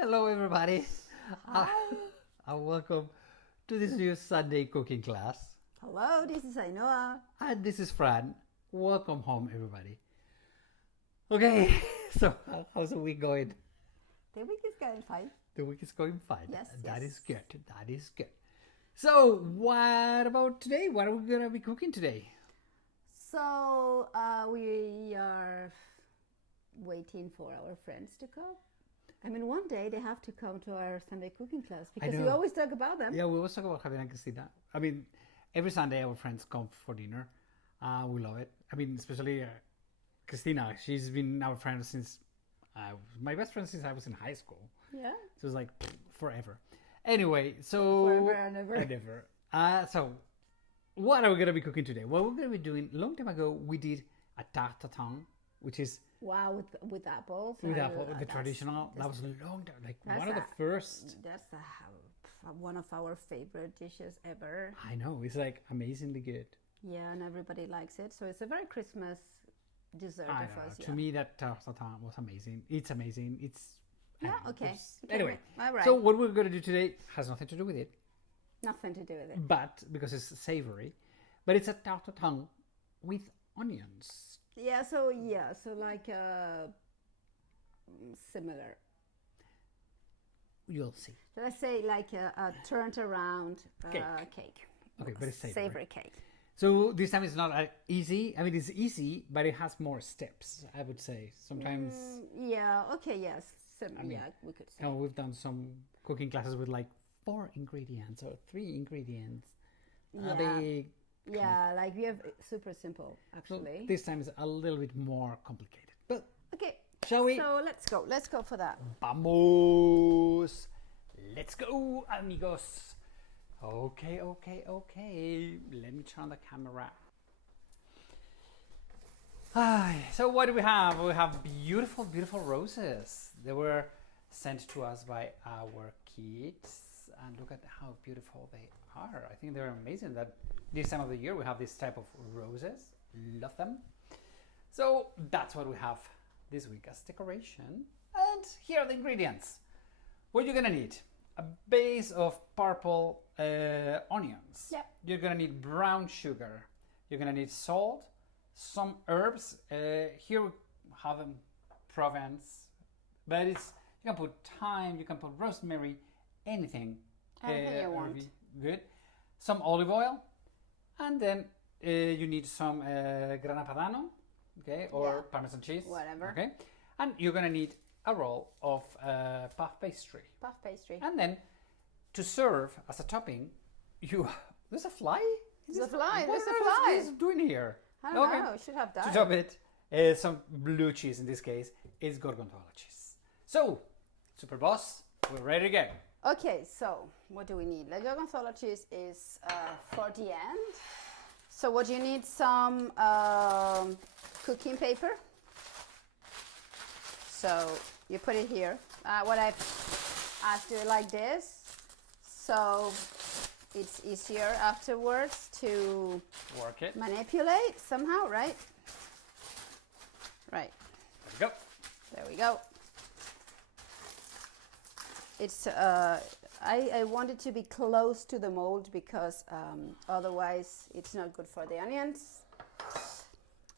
Hello, everybody. Hi. Welcome to this new Sunday cooking class. Hello, this is Ainhoa. And this is Fran. Welcome home, everybody. Okay, so how's the week going? The week is going fine. The week is going fine. Yes, That yes. is good. That is good. So, what about today? What are we going to be cooking today? So we are waiting for our friends to come. I mean, one day they have to come to our Sunday cooking class because we know. always talk about them. Yeah, we always talk about Javier and Cristina. I mean, every Sunday our friends come for dinner. We love it. I mean, especially Cristina. She's been our friend since my best friend since I was in high school. Yeah. So it's like forever. Anyway, so Forever and ever. So what are we gonna be cooking today? Well, we're gonna be doing. A long time ago, we did a tart tatin, which is Wow, with apples. with I apple, love- the that's- traditional. That was a long time, like that's one of the first. That's one of our favorite dishes ever. I know, it's like amazingly good. Yeah, and everybody likes it. So it's a very Christmas dessert I of don't know. us. To me, that tart tatin was amazing. It's amazing. It's I Yeah, don't know, okay. it's- Okay, Anyway, all right. so what we're gonna do today has nothing to do with it, Nothing to do with it. but because it's savory, but it's a tart tatin with onions. Yeah, so like similar. You'll see. Let's say like a turned around Cake. cake. Okay, but it's savory. Savory cake. So this time it's not easy. I mean, it's easy, but it has more steps. I would say sometimes. Yeah. Okay. Yes. Yeah, we could say. We've done some cooking classes with like 4 ingredients or 3 ingredients. Yeah. Yeah, like we have super simple So actually. this time is a little bit more complicated. But Okay. shall we? So let's go. Let's go for that. Vamos! Let's go, amigos! Okay. Let me turn the camera. So what do we have? We have beautiful, beautiful roses. They were sent to us by our kids. And look at how beautiful they are. I think they're amazing that this time of the year we have this type of roses. Love them. So that's what we have this week as decoration. And here are the ingredients. What you're gonna need: a base of purple onions. Yep. You're gonna need brown sugar. You're gonna need salt, some herbs. Here we have them Provence, but it's you can put thyme, you can put rosemary, anything. Anything you want. Good. Some olive oil, and then you need some grana padano, okay, or Yeah. Parmesan cheese, Whatever. okay, and you're gonna need a roll of puff pastry, Puff pastry. and then to serve as a topping, there's a fly. There's a fly, What there's a is fly. this doing here? I don't know. Should have To died. top it, some blue cheese in this case is Gorgonzola cheese. So, Super Boss, we're ready to go. Okay, so what do we need? The Gorgonzola cheese is for the end. So what you need? Some cooking paper. So you put it here. What I do it like this, so it's easier afterwards to Work it. manipulate somehow, right? Right. There we go. There we go. It's I want it to be close to the mold because otherwise it's not good for the onions.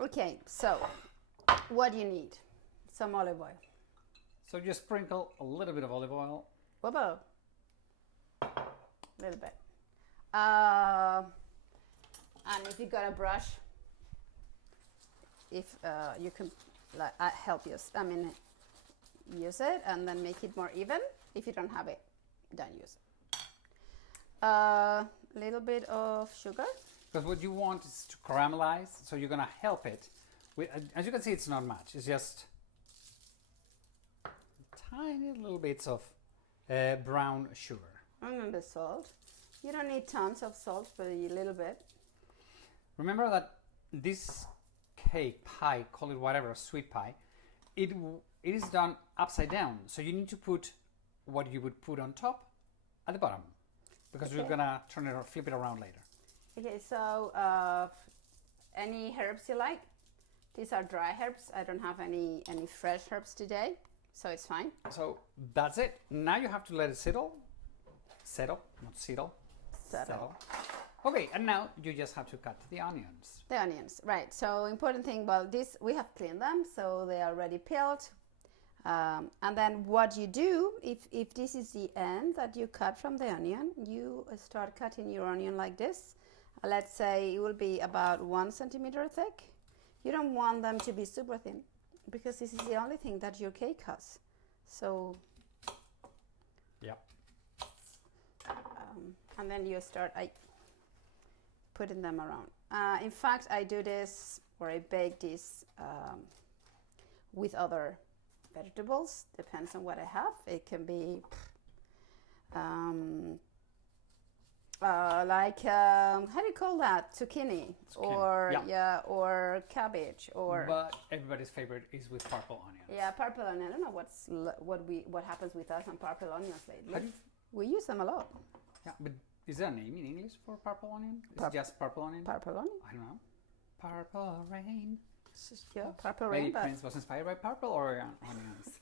Okay, so what do you need? Some olive oil. So just sprinkle a little bit of olive oil. Whoa, a little bit. And if you got a brush, if you can help you, use it and then make it more even. If you don't have it, don't use it. A little bit of sugar. Because what you want is to caramelize, so you're gonna help it with, as you can see, it's not much. It's just tiny little bits of brown sugar. And the salt. You don't need tons of salt, but a little bit. Remember that this cake, pie, call it whatever, sweet pie, it is done upside down. So you need to put what you would put on top at the bottom, because we're gonna turn it or flip it around later. Okay, so any herbs you like. These are dry herbs. I don't have any fresh herbs today. so it's fine. So that's it. Now you have to let it settle. Settle, not settle. Settle. Okay, and now you just have to cut the onions. The onions, right. So important thing, well, this, we have cleaned them, so they are already peeled. And then what you do, if this is the end that you cut from the onion, you start cutting your onion like this. Let's say it will be about 1 centimeter thick. You don't want them to be super thin because this is the only thing that your cake has. So, yeah. And then you start putting them around. In fact, I do this, or I bake this with other vegetables. Depends on what I have. It can be like how do you call that? Zucchini. Or yeah, or cabbage, or. But everybody's favorite is with purple onions. Yeah, purple onion. I don't know what happens with us on purple onions lately. We use them a lot. Yeah, but is there a name in English for purple onion? Is it just purple onion? Purple onion? I don't know. Purple rain. Yeah, purple rain. Maybe Prince was inspired by purple or onions.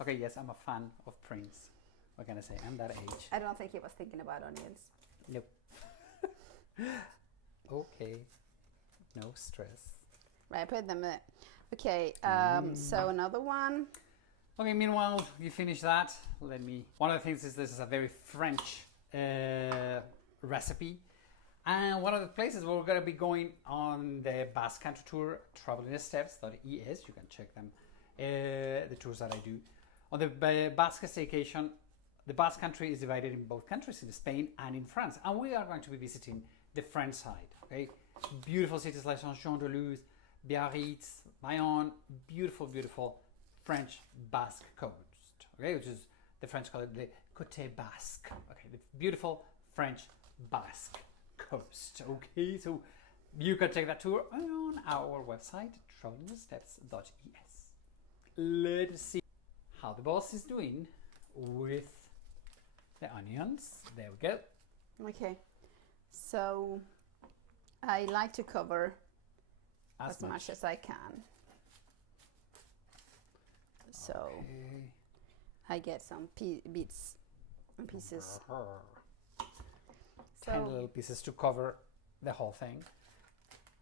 Okay, yes, I'm a fan of Prince. What can I say? I'm that age. I don't think he was thinking about onions. Nope. Okay. No stress. Right, put them there. Okay, so another one. Okay, meanwhile, you finish that. One of the things is this is a very French recipe. And one of the places where we're going to be going on the Basque Country Tour, travelingsteps.es, you can check them, the tours that I do. On the Basque staycation, the Basque Country is divided in both countries, in Spain and in France. And we are going to be visiting the French side, okay? Beautiful cities like Saint-Jean-de-Luz, Biarritz, Bayonne, beautiful, beautiful French Basque coast, okay? Which is, the French call it the Côte Basque, okay? The beautiful French Basque coast. Okay, so you can take that tour on our website, travelingsteps.es. Let's see how the boss is doing with the onions. There we go. Okay, so I like to cover as much as I can. So okay. I get some bits and pieces. 10 little pieces to cover the whole thing.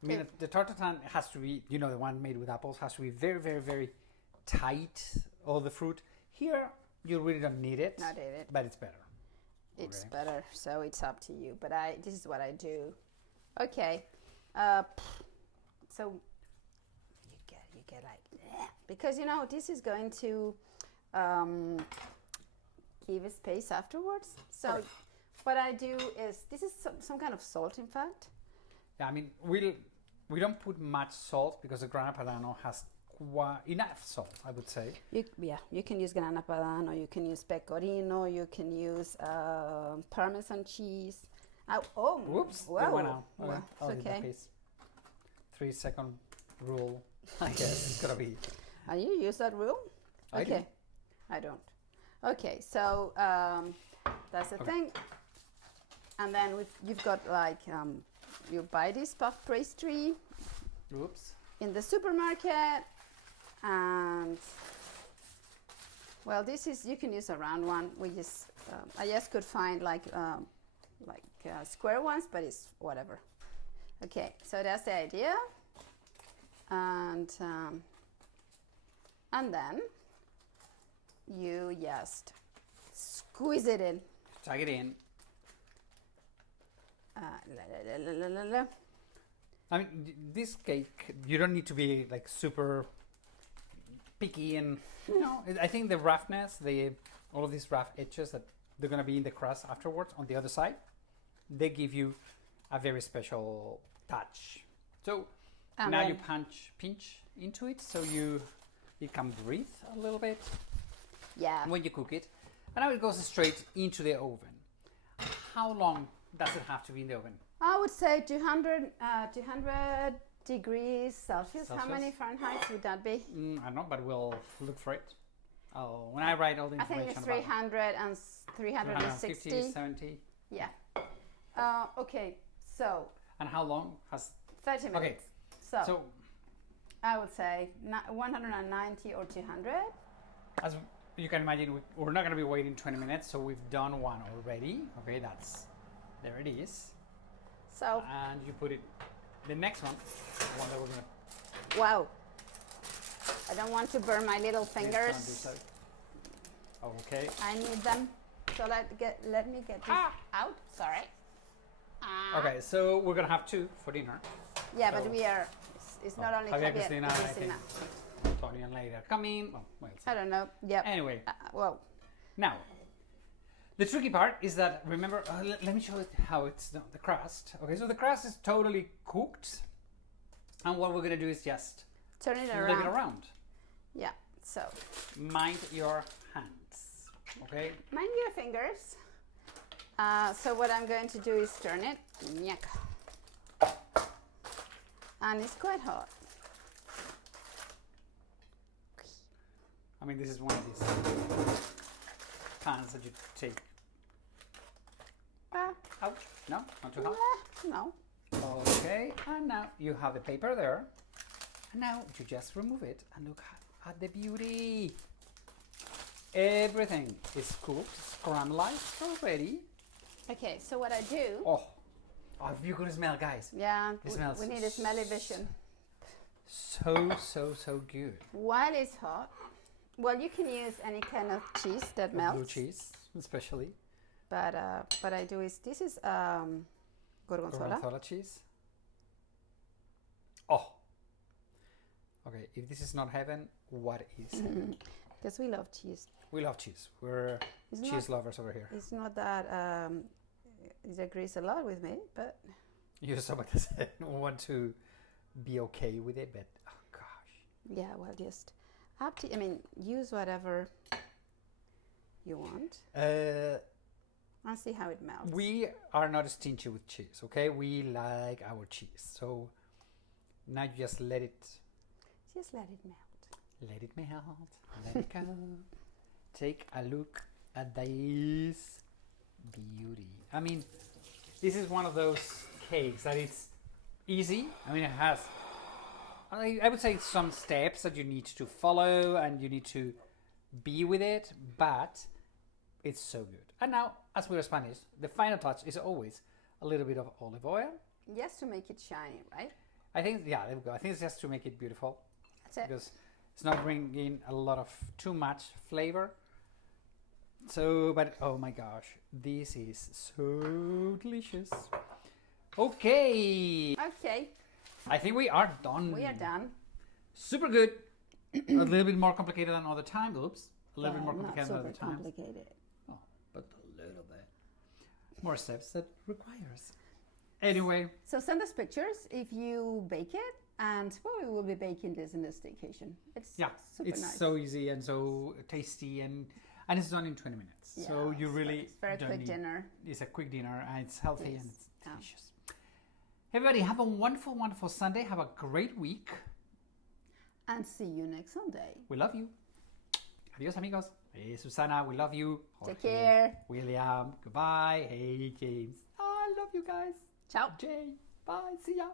I mean, the tart tatin has to be, you know, the one made with apples has to be very, very, very tight, all the fruit. Here, you really don't need it. Not need it. But it's better. It's better, so it's up to you. But this is what I do. Okay. So you get like, because, you know, this is going to give a space afterwards. So what I do is, this is some kind of salt, in fact. Yeah, I mean, we don't put much salt because the grana padano has enough salt, I would say. You can use grana padano, you can use pecorino, you can use Parmesan cheese. Whoops! Wow. It went out. Wow, it's okay. 3-second rule, I guess it's gonna be. And you use that rule? I do. I don't. Okay, so that's the thing. And then you've got like, you buy this puff pastry in the supermarket, and well, this is, you can use a round one. I just could find like square ones, but it's whatever. Okay, so that's the idea, and then you just squeeze it in. Tug it in. I mean, this cake, you don't need to be like super picky, and you know, I think the roughness, all of these rough edges that they're gonna be in the crust afterwards on the other side, they give you a very special touch. So now you pinch into it, so it can breathe a little bit. Yeah. When you cook it, and now it goes straight into the oven. How long does it have to be in the oven? I would say 200 degrees Celsius. How many Fahrenheit would that be? I don't know, but we'll look for it. When I write all the information. I think it's 300 and 360. 350, 70. Yeah. Okay, so. And how long has? 30 minutes. Okay. So I would say 190 or 200. As you can imagine, we're not going to be waiting 20 minutes, so we've done one already. Okay, there it is. So. And you put it, the next one, the one that we're going to. Wow. I don't want to burn my little fingers. So. Okay. I need them. So let me get this out. Sorry. Okay, so we're going to have 2 for dinner. Yeah, so, but we are. It's not only Javier, Cristina. Tony and later coming. Well, I don't know. Yeah. Anyway. Well. Now, the tricky part is that, remember, let me show you how it's done, the crust. Okay, so the crust is totally cooked. And what we're going to do is just turn it flip it around. Yeah, so. Mind your hands, okay? Mind your fingers. So what I'm going to do is turn it. And it's quite hot. I mean, this is one of these pans that you take out. No? Not too hot? No. Okay, and now you have the paper there. And now you just remove it and look at the beauty. Everything is cooked, it's caramelized already. Okay, so what I do... Oh, you're gonna smell, guys. Yeah, we need a smelly vision. So good. While it's hot, well, you can use any kind of cheese that melts. Blue cheese, especially. But what I do is, this is Gorgonzola. Gorgonzola cheese. Oh. Okay, if this is not heaven, what is heaven? Because we love cheese. We love cheese. We're cheese lovers over here. It's not that it agrees a lot with me, but... You're somebody that want to be okay with it, but oh gosh. Yeah, well, just up to, I mean, use whatever you want. I'll see how it melts. We are not stingy with cheese, okay? We like our cheese. So now you just let it... Just let it melt. Let it melt. Let it go. Take a look at this beauty. I mean, this is one of those cakes that it's easy. I mean, it has, I would say, some steps that you need to follow and you need to be with it, but it's so good. And now, as we're Spanish, the final touch is always a little bit of olive oil. Just to make it shiny, right? I think, yeah, there we go. I think it's just to make it beautiful. That's it. Because it's not bringing a lot of too much flavor. So, but oh my gosh, this is so delicious. Okay. Okay. I think we are done. We are done. Super good. A little bit more complicated than other time. Oops. A little bit more complicated than other time. Complicated. Oh, but a little bit. More steps that requires. Anyway. So send us pictures if you bake it, and well, we will be baking this in this staycation. It's super nice. So easy and so tasty, and it's done in 20 minutes. Yeah, so you really it's very quick dinner. It's a quick dinner and it's healthy and it's delicious. Everybody, have a wonderful, wonderful Sunday. Have a great week. And see you next Sunday. We love you. Adios, amigos. Hey, Susana, we love you. Take care. William, goodbye. Hey, James. I love you guys. Ciao. Jay, bye. See ya.